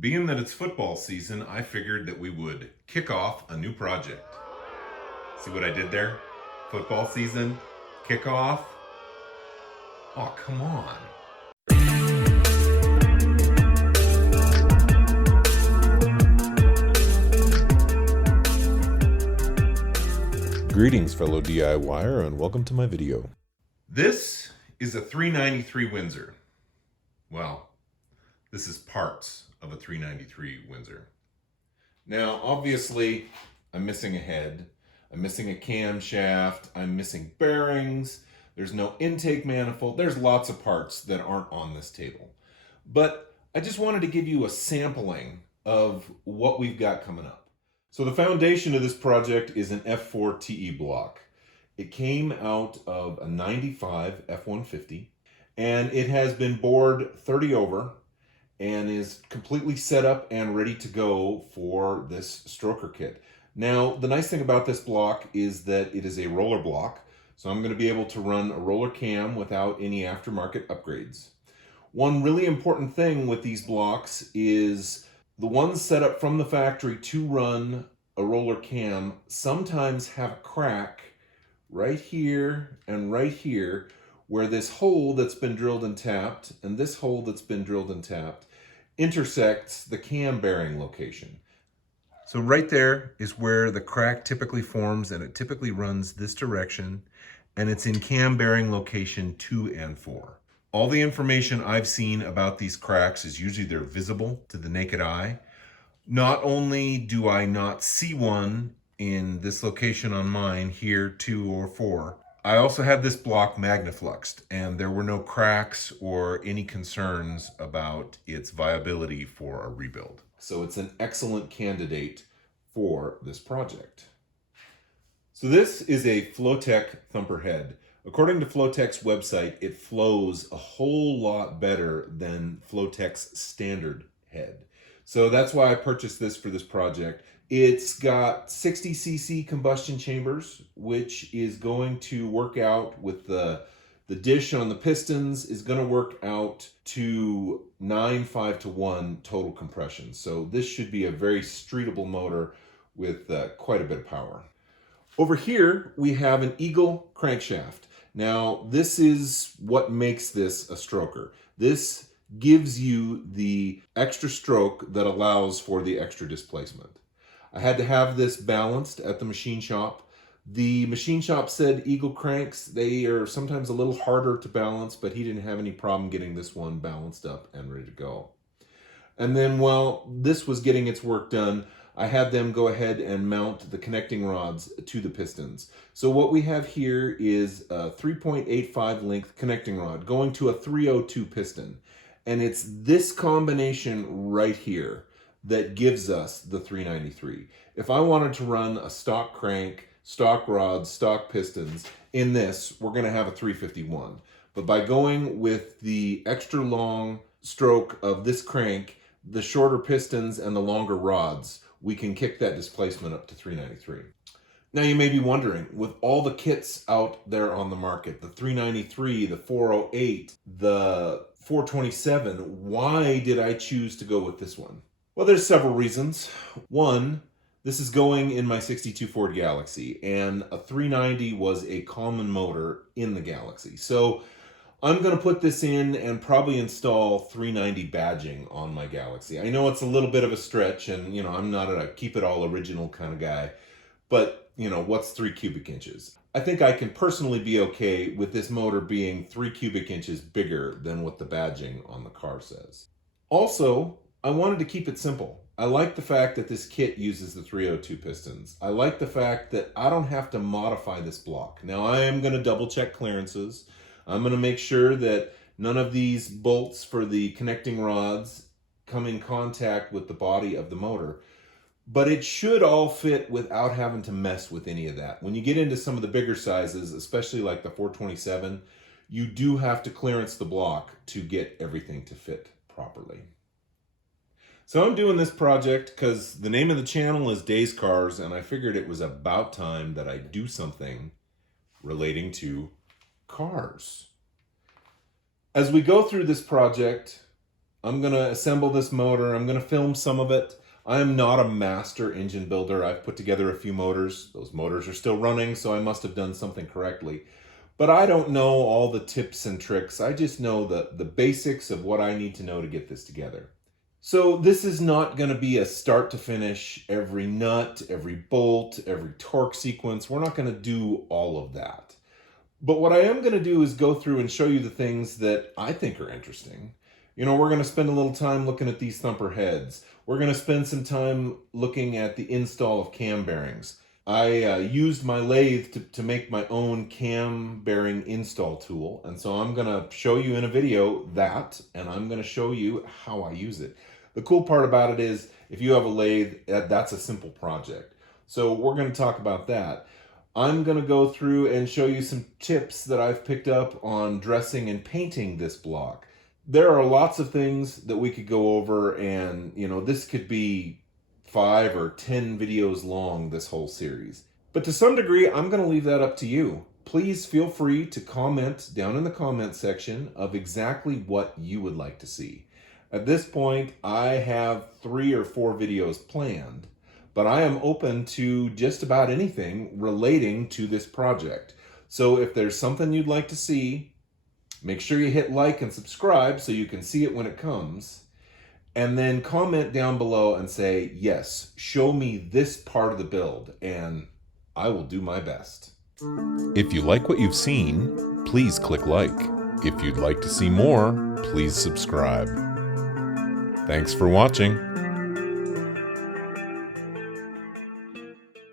Being that it's football season, I figured that we would kick off a new project. See what I did there? Football season, kickoff. Oh, come on. Greetings, fellow DIYer, and welcome to my video. This is a 393 Windsor. Well, this is parts of a 393 Windsor. Now, obviously, I'm missing a head. I'm missing a camshaft. I'm missing bearings. There's no intake manifold. There's lots of parts that aren't on this table. But I just wanted to give you a sampling of what we've got coming up. So the foundation of this project is an F4 TE block. It came out of a 95 F-150, and it has been bored 30 over and is completely set up and ready to go for this stroker kit. Now, the nice thing about this block is that it is a roller block, so I'm going to be able to run a roller cam without any aftermarket upgrades. One really important thing with these blocks is the ones set up from the factory to run a roller cam sometimes have a crack right here and right here where this hole that's been drilled and tapped and this hole that's been drilled and tapped intersects the cam bearing location. So right there is where the crack typically forms, and it typically runs this direction, and it's in cam bearing location 2 and 4. All the information I've seen about these cracks is usually they're visible to the naked eye. Not only do I not see one in this location on mine, here 2 or 4, I also had this block magnafluxed, and there were no cracks or any concerns about its viability for a rebuild. So it's an excellent candidate for this project. So this is a Flowtech thumper head. According to Flowtech's website, it flows a whole lot better than Flowtech's standard head. So that's why I purchased this for this project. It's got 60cc combustion chambers, which is going to work out with the dish on the pistons is going to work out to 9:5-1 total compression. So this should be a very streetable motor with quite a bit of power. Over here, we have an Eagle crankshaft. Now, this is what makes this a stroker. This gives you the extra stroke that allows for the extra displacement. I had to have this balanced at the machine shop. The machine shop said Eagle cranks, they are sometimes a little harder to balance, but he didn't have any problem getting this one balanced up and ready to go. And then while this was getting its work done, I had them go ahead and mount the connecting rods to the pistons. So what we have here is a 3.85 length connecting rod going to a 302 piston. And it's this combination right here that gives us the 393. If I wanted to run a stock crank, stock rods, stock pistons in this, we're going to have a 351. But by going with the extra long stroke of this crank, the shorter pistons and the longer rods, we can kick that displacement up to 393. Now you may be wondering, with all the kits out there on the market, the 393, the 408, the 427, why did I choose to go with this one? Well, there's several reasons. One, this is going in my 62 Ford Galaxy, and a 390 was a common motor in the Galaxy. So I'm going to put this in and probably install 390 badging on my Galaxy. I know it's a little bit of a stretch, and I'm not a keep it all original kind of guy, but what's 3 cubic inches? I think I can personally be okay with this motor being 3 cubic inches bigger than what the badging on the car says. Also, I wanted to keep it simple. I like the fact that this kit uses the 302 pistons. I like the fact that I don't have to modify this block. Now, I am going to double check clearances. I'm going to make sure that none of these bolts for the connecting rods come in contact with the body of the motor. But it should all fit without having to mess with any of that. When you get into some of the bigger sizes, especially like the 427, you do have to clearance the block to get everything to fit properly. So I'm doing this project because the name of the channel is Days Cars, and I figured it was about time that I do something relating to cars. As we go through this project, I'm going to assemble this motor. I'm going to film some of it. I am not a master engine builder. I've put together a few motors. Those motors are still running, so I must have done something correctly. But I don't know all the tips and tricks. I just know the basics of what I need to know to get this together. So this is not going to be a start to finish, every nut, every bolt, every torque sequence. We're not going to do all of that. But what I am going to do is go through and show you the things that I think are interesting. You know, we're going to spend a little time looking at these thumper heads. We're going to spend some time looking at the install of cam bearings. I used my lathe to make my own cam bearing install tool. And so I'm going to show you in a video that, and I'm going to show you how I use it. The cool part about it is if you have a lathe, that's a simple project. So we're going to talk about that. I'm going to go through and show you some tips that I've picked up on dressing and painting this block. There are lots of things that we could go over, and you know, this could be 5 or 10 videos long, this whole series. But to some degree, I'm going to leave that up to you. Please feel free to comment down in the comment section of exactly what you would like to see. At this point, I have 3 or 4 videos planned, but I am open to just about anything relating to this project. So if there's something you'd like to see, make sure you hit like and subscribe so you can see it when it comes. And then comment down below and say, yes, show me this part of the build, and I will do my best. If you like what you've seen, please click like. If you'd like to see more, please subscribe. Thanks for watching.